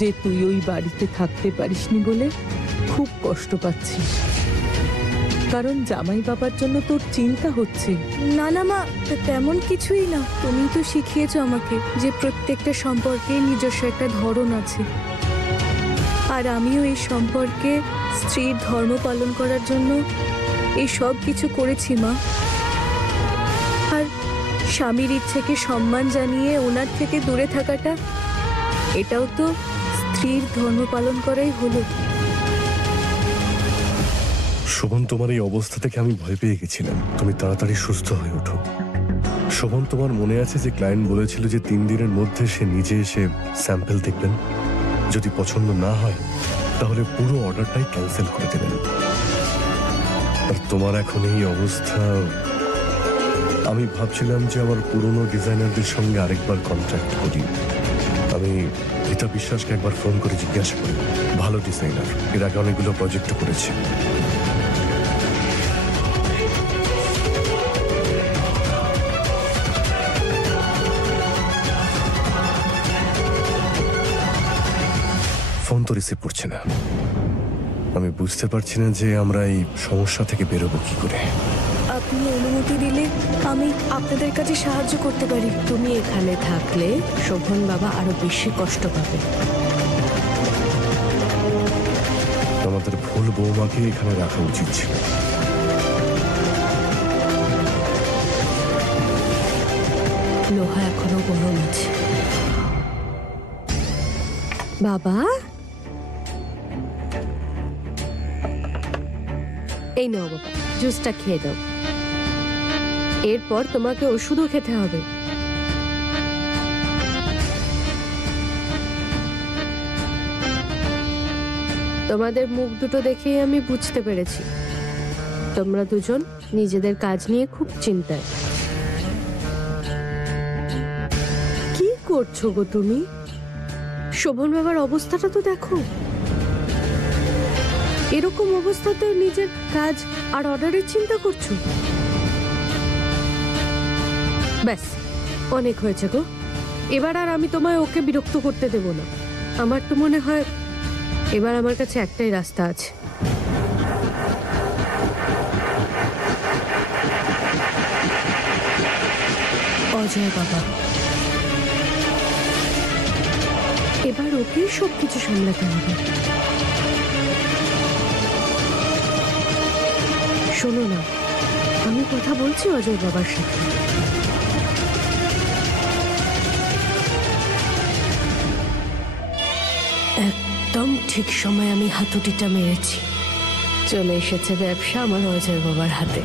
যে তুই ওই বাড়িতে থাকতে পারিসনি বলে খুব কষ্ট পাচ্ছিস, কারণ জামাই বাবার জন্য তোর চিন্তা হচ্ছে। না না মা, তেমন কিছুই না। তুমি তো শিখিয়েছো আমাকে যে প্রত্যেকটা সম্পর্কে নিজস্ব একটা ধরন আছে, আর আমিও এই সম্পর্কে স্ত্রীর ধর্ম পালন করার জন্য এই সব কিছু করেছি মা। আর স্বামীর ইচ্ছেকে সম্মান জানিয়ে ওনার থেকে দূরে থাকাটা, এটাও তো স্ত্রীর ধর্ম পালন করাই হলো। শোভন, তোমার এই অবস্থা থেকে আমি ভয় পেয়ে গেছিলাম। তুমি তাড়াতাড়ি সুস্থ হয়ে ওঠো। শোভন, তোমার মনে আছে যে ক্লায়েন্ট বলেছিল যে 3 দিনের মধ্যে সে নিজে এসে স্যাম্পল দেখবেন, যদি পছন্দ না হয় তাহলে পুরো অর্ডারটাই ক্যান্সেল করে দেবেন। আর তোমার এখন এই অবস্থা, আমি ভাবছিলাম যে আমার পুরনো ডিজাইনারদের সঙ্গে আরেকবার কন্ট্যাক্ট করি। আমি গীতা বিশ্বাসকে একবার ফোন করে জিজ্ঞাসা করি, ভালো ডিজাইনার, এর আগে অনেকগুলো প্রজেক্ট করেছে। ফোন তো রিসিভ করছে না। আমি বুঝতে পারছি না যে আমরা এই সমস্যা থেকে বেরোবো কি করে। আপনি অনুমতি দিলে আমি আপনাদের কাছে সাহায্য করতে পারি। তুমি এখানে থাকলে শোভন বাবা আরো বেশি কষ্ট পাবে। আমাদের ভুল বৌমাকে এখানে রাখা উচিত ছিল। লোহা এখনো গরম আছে। বাবা, এই নাও বাবা, জুসটা খেয়ে দাও। এরপর তোমাকে ওষুধও খেতে হবে। তোমাদের মুখ দুটো দেখেই আমি বুঝতে পেরেছি তোমরা দুজন নিজেদের কাজ নিয়ে খুব চিন্তায়। কি করছো গো তুমি? শোভন বাবার অবস্থাটা তো দেখো। এরকম অবস্থাতে নিজের কাজ আর অর্ডারের চিন্তা করছো? ব্যাস, অনেক হয়েছে গো। এবার আর আমি তোমায় ওকে বিরক্ত করতে দেব না। আমার তো মনে হয় এবার আমার কাছে একটাই রাস্তা আছে। অজয় বাবা, এবার ওকেই সবকিছু সামলাতে হবে। শোনো না, আমি কথা বলছি অজয় বাবার সাথে। একদম ঠিক সময় আমি হাতুড়িটা মেরেছি। চলে এসেছে ব্যবসা আমার অজয় বাবার হাতে।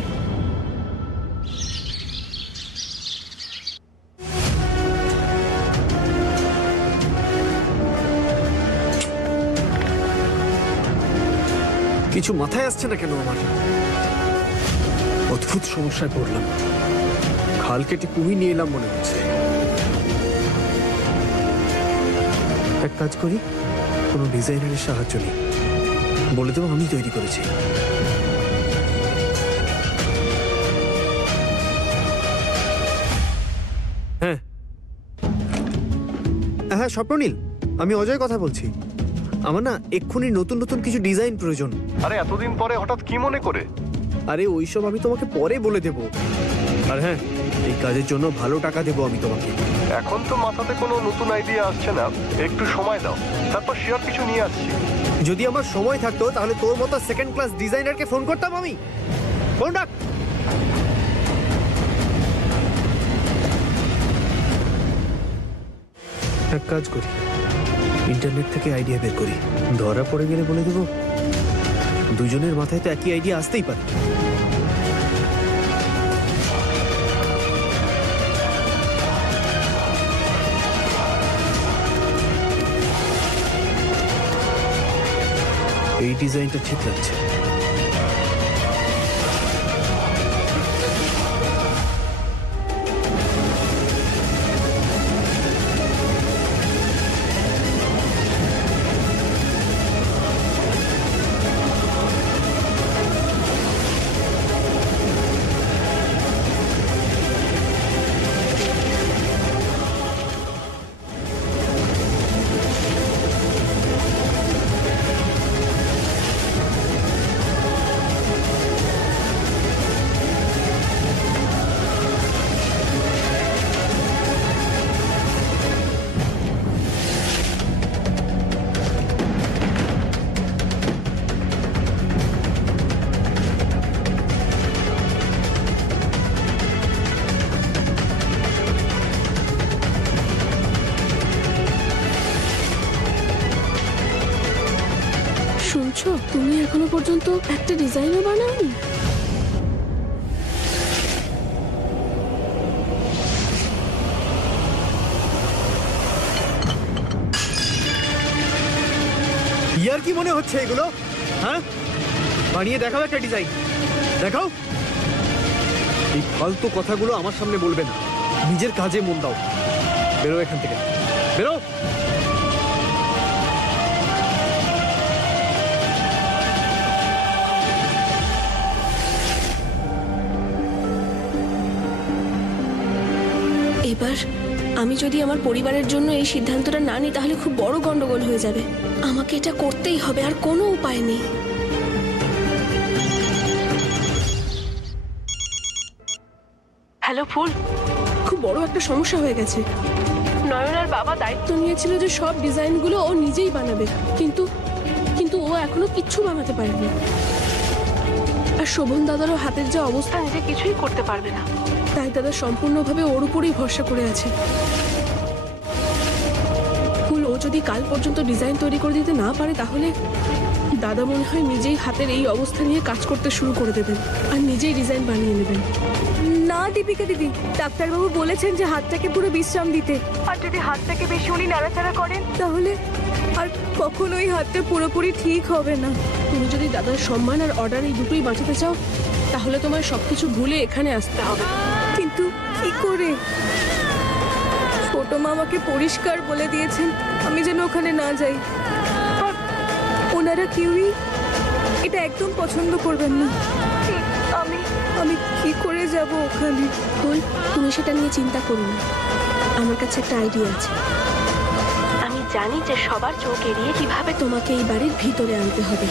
কিছু মাথায় আসছে না কেন আমার? অদ্ভুত সমস্যায় পড়লাম। খাল কেটে কুমির নিয়ে এলাম মনে হচ্ছে। এক কাজ করি, কোনো ডিজাইনারের সাহায্য নেই, বলে দেবো আমি তৈরি করেছি। হ্যাঁ হ্যাঁ, স্বপ্ননীল, আমি অজয় কথা বলছি। আমার না এক্ষুনি নতুন নতুন কিছু ডিজাইন প্রয়োজন। আরে এতদিন পরে হঠাৎ কি মনে করে? আরে ওইসব আমি তোমাকে পরে বলে দেব। আর হ্যাঁ, এই কাজের জন্য ভালো টাকা দেবো আমি তোমাকে। এখন তো মাথাতে কোনো নতুন আইডিয়া আসছে না, একটু সময় দাও, তারপর শিওর কিছু নিয়ে আসছি। যদি আমার সময় থাকতো তাহলে তোর মতো সেকেন্ড ক্লাস ডিজাইনারকে ফোন করতাম আমি। ফোন রাখ। এক কাজ করি, ইন্টারনেট থেকে আইডিয়া বের করি। ধরা পড়ে গেলে বলে দেবো দুজনের মাথায় তো একই আইডিয়া আসতেই পারে। এই ডিজাইনটা ঠিক লাগছে। শুনছো, তুমি এখনো পর্যন্ত একটা ডিজাইনও বানাওনি? ইয়ার কি মনে হচ্ছে এগুলো? হ্যাঁ, বানিয়ে দেখাও একটা ডিজাইন, দেখাও। এই ফালতু কথাগুলো আমার সামনে বলবে না, নিজের কাজে মন দাও। বেরো এখান থেকে, বেরো। এবার আমি যদি আমার পরিবারের জন্য এই সিদ্ধান্তটা না নিই তাহলে খুব বড় গন্ডগোল হয়ে যাবে। আমাকে এটা করতেই হবে, আর কোনো উপায় নেই। হ্যালো ফুল, খুব বড় একটা সমস্যা হয়ে গেছে। নয়নার বাবা দায়িত্ব নিয়েছিল যে সব ডিজাইনগুলো ও নিজেই বানাবে, কিন্তু কিন্তু ও এখনো কিচ্ছু বানাতে পারেনি। আর শোভন দাদারও হাতের যে অবস্থা, নিজে কিছুই করতে পারবে না। তাই দাদা সম্পূর্ণভাবে ওর উপরেই ভরসা করে আছে। ফুল, ও যদি কাল পর্যন্ত ডিজাইন তৈরি করে দিতে না পারে তাহলে দাদা মনে হয় নিজেই হাতের এই অবস্থা নিয়ে কাজ করতে শুরু করে দেবেন আর নিজেই ডিজাইন বানিয়ে নেবেন। না দীপিকা দিদি, ডাক্তারবাবু বলেছেন যে হাতটাকে পুরো বিশ্রাম দিতে, আর যদি হাতটাকে বেশি উনি নাড়াচাড়া করেন তাহলে আর কখনোই হাতটা পুরোপুরি ঠিক হবে না। তুমি যদি দাদার সম্মান আর অর্ডার এই দুটোই বাঁচাতে চাও তাহলে তোমার সবকিছু ভুলে এখানে আসতে হবে। কিন্তু কি করে? ছোট মামাকে পরিষ্কার বলে দিয়েছেন আমি যেন ওখানে না যাই, আর ওনারা কেউই এটা একদম পছন্দ করবেন না। আমি আমি কি করে যাব ওখানে? ফুল, তুমি সেটা নিয়ে চিন্তা করো না, আমার কাছে একটা আইডিয়া আছে। আমি জানি যে সবার চোখ এড়িয়ে কিভাবে তোমাকে এই বাড়ির ভিতরে আনতে হবে।